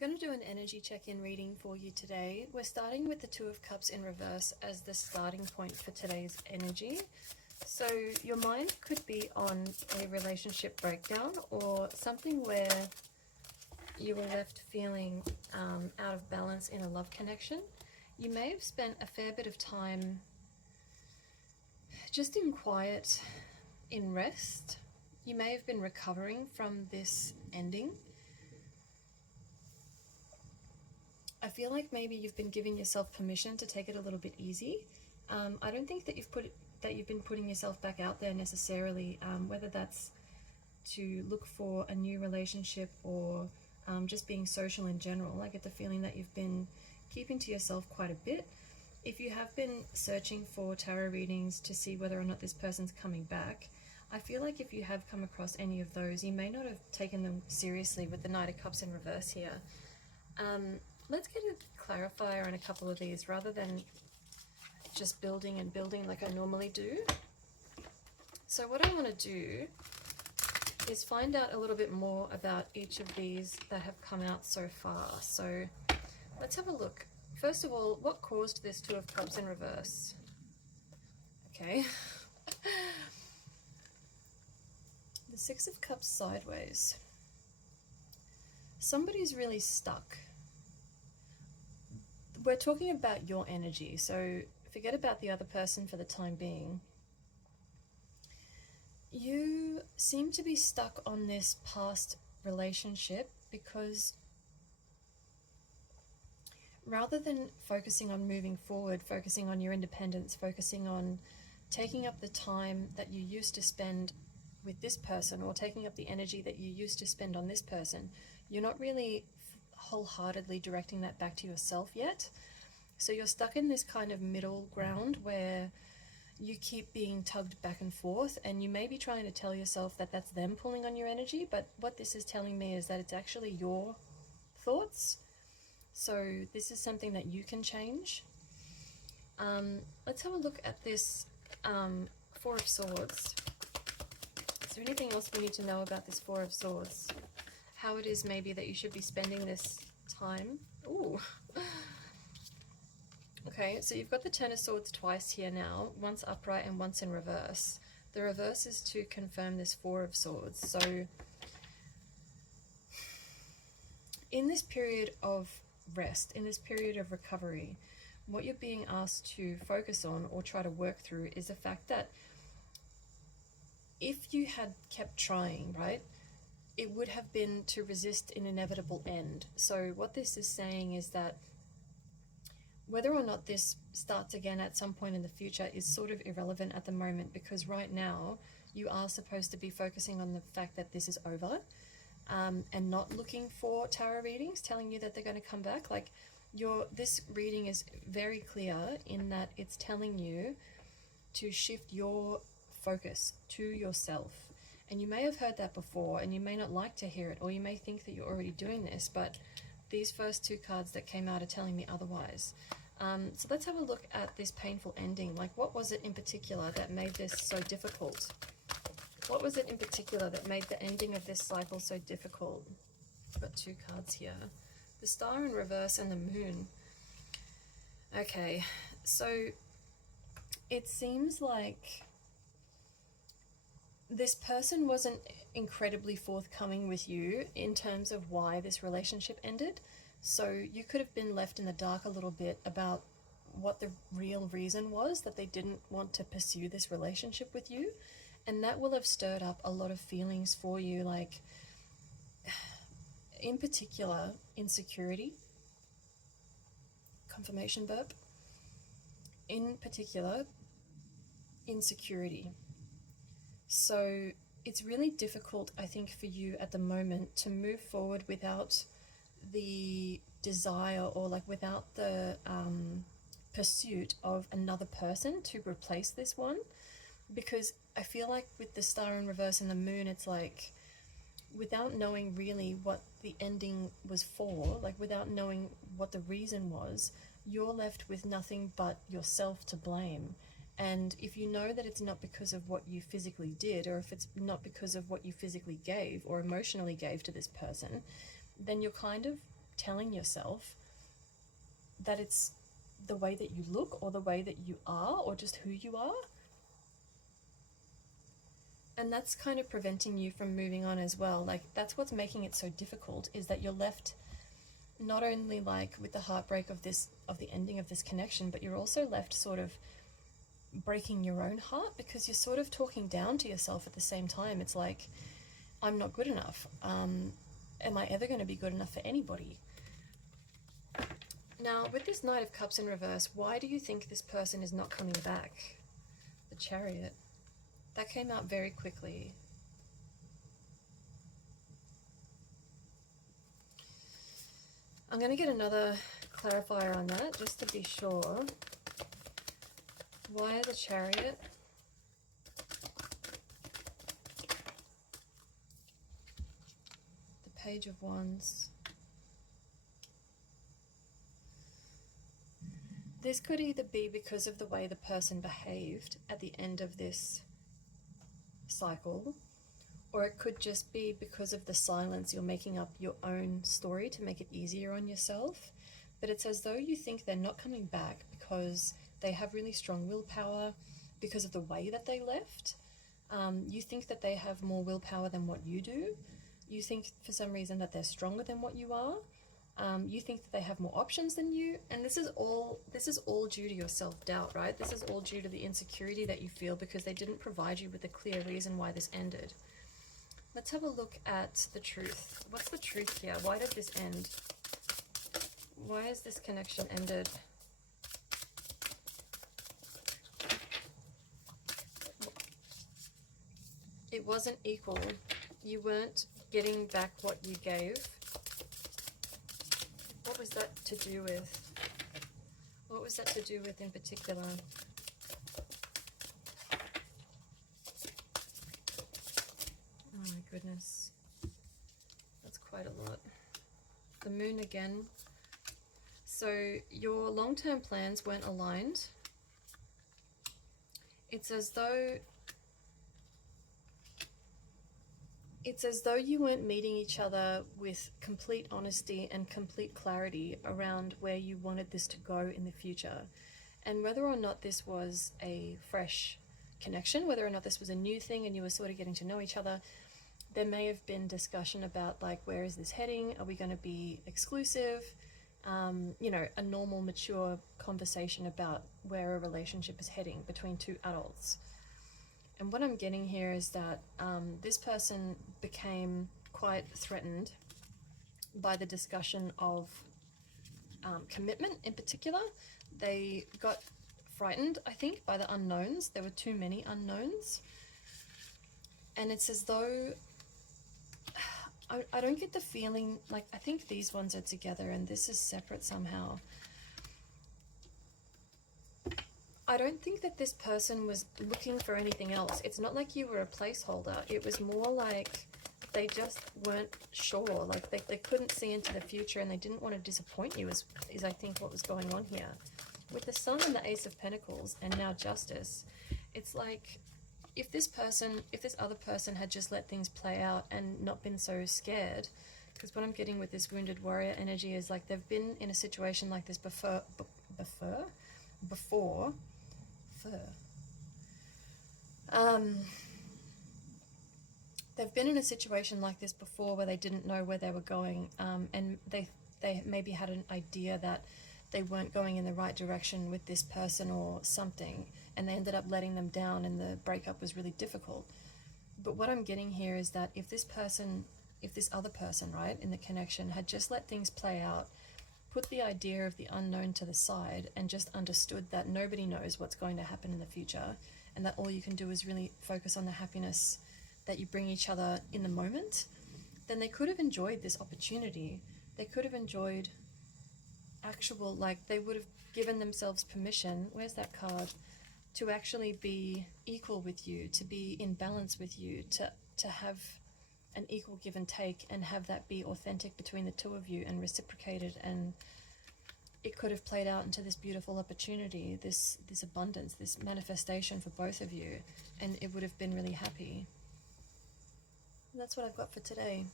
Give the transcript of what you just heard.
going to do an energy check-in reading for you today. We're starting with the Two of Cups in reverse as the starting point for today's energy. So your mind could be on a relationship breakdown or something where you were left feeling out of balance in a love connection. You may have spent a fair bit of time just in quiet, in rest. You may have been recovering from this ending. I feel like maybe you've been giving yourself permission to take it a little bit easy. I don't think that you've been putting yourself back out there necessarily, whether that's to look for a new relationship or just being social in general. I get the feeling that you've been keeping to yourself quite a bit. If you have been searching for tarot readings to see whether or not this person's coming back, I feel like if you have come across any of those, you may not have taken them seriously with the Knight of Cups in reverse here. Let's get a clarifier on a couple of these rather than just building and building like I normally do. So what I want to do is find out a little bit more about each of these that have come out so far. So let's have a look. First of all, what caused this Two of Cups in reverse? Okay. The Six of Cups sideways. Somebody's really stuck. We're talking about your energy, so forget about the other person for the time being. You seem to be stuck on this past relationship because rather than focusing on moving forward, focusing on your independence, focusing on taking up the time that you used to spend with this person or taking up the energy that you used to spend on this person, you're not really wholeheartedly directing that back to yourself yet. So you're stuck in this kind of middle ground where you keep being tugged back and forth, and you may be trying to tell yourself that that's them pulling on your energy, but what this is telling me is that it's actually your thoughts. So this is something that you can change. Let's have a look at this Four of Swords. Is there anything else we need to know about this Four of Swords? How it is maybe that you should be spending this time. Ooh. Okay, so you've got the Ten of Swords twice here now, once upright and once in reverse. The reverse is to confirm this Four of Swords. So in this period of rest, in this period of recovery, what you're being asked to focus on or try to work through is the fact that if you had kept trying, right, it would have been to resist an inevitable end. So what this is saying is that whether or not this starts again at some point in the future is sort of irrelevant at the moment, because right now you are supposed to be focusing on the fact that this is over, and not looking for tarot readings telling you that they're going to come back. Like this reading is very clear in that it's telling you to shift your focus to yourself. And you may have heard that before and you may not like to hear it, or you may think that you're already doing this, but these first two cards that came out are telling me otherwise. So let's have a look at this painful ending. Like, what was it in particular that made this so difficult? What was it in particular that made the ending of this cycle so difficult? I've got two cards here. The Star in reverse and the Moon. Okay, so it seems like this person wasn't incredibly forthcoming with you in terms of why this relationship ended. So you could have been left in the dark a little bit about what the real reason was that they didn't want to pursue this relationship with you. And that will have stirred up a lot of feelings for you, like, in particular, insecurity. Confirmation burp. In particular, insecurity. So it's really difficult, I think, for you at the moment to move forward without the desire or like without the pursuit of another person to replace this one. Because I feel like with the Star in reverse and the Moon, it's like without knowing really what the ending was for, like without knowing what the reason was, you're left with nothing but yourself to blame. And if you know that it's not because of what you physically did, or if it's not because of what you physically gave or emotionally gave to this person, then you're kind of telling yourself that it's the way that you look or the way that you are or just who you are. And that's kind of preventing you from moving on as well. Like, that's what's making it so difficult, is that you're left not only like with the heartbreak of the ending of this connection, but you're also left sort of breaking your own heart, because you're sort of talking down to yourself at the same time. It's like, I'm not good enough. Am I ever going to be good enough for anybody? Now, with this Knight of Cups in reverse, why do you think this person is not coming back? The Chariot. That came out very quickly. I'm going to get another clarifier on that, just to be sure. Why the Chariot? The Page of Wands. This could either be because of the way the person behaved at the end of this cycle, or it could just be because of the silence. You're making up your own story to make it easier on yourself. But it's as though you think they're not coming back because they have really strong willpower, because of the way that they left. You think that they have more willpower than what you do. You think for some reason that they're stronger than what you are. You think that they have more options than you, and this is all due to your self-doubt, right? This is all due to the insecurity that you feel because they didn't provide you with a clear reason why this ended. Let's have a look at the truth. What's the truth here? Why did this end? Why has this connection ended? It wasn't equal. You weren't getting back what you gave. What was that to do with? What was that to do with in particular? Oh my goodness. That's quite a lot. The Moon again. So your long-term plans weren't aligned. It's as though you weren't meeting each other with complete honesty and complete clarity around where you wanted this to go in the future. And whether or not this was a fresh connection, whether or not this was a new thing and you were sort of getting to know each other, there may have been discussion about, like, where is this heading? Are we going to be exclusive? You know, a normal, mature conversation about where a relationship is heading between two adults. And what I'm getting here is that this person became quite threatened by the discussion of commitment in particular. They got frightened, I think, by the unknowns. There were too many unknowns. And it's as though, I don't get the feeling, like, I think these ones are together and this is separate somehow. I don't think that this person was looking for anything else. It's not like you were a placeholder. It was more like they just weren't sure. Like they couldn't see into the future and they didn't want to disappoint you is I think what was going on here. With the Sun and the Ace of Pentacles and now Justice, it's like if this other person had just let things play out and not been so scared, because what I'm getting with this Wounded Warrior energy is like they've been in a situation like this before. They've been in a situation like this before where they didn't know where they were going, and they maybe had an idea that they weren't going in the right direction with this person or something, and they ended up letting them down and the breakup was really difficult. But what I'm getting here is that if this other person, right, in the connection had just let things play out, put the idea of the unknown to the side and just understood that nobody knows what's going to happen in the future and that all you can do is really focus on the happiness that you bring each other in the moment, then they could have enjoyed this opportunity. They could have enjoyed actual, like, they would have given themselves permission, where's that card, to actually be equal with you, to be in balance with you, to have an equal give and take and have that be authentic between the two of you and reciprocated, and it could have played out into this beautiful opportunity, this abundance, this manifestation for both of you, and it would have been really happy. And that's what I've got for today.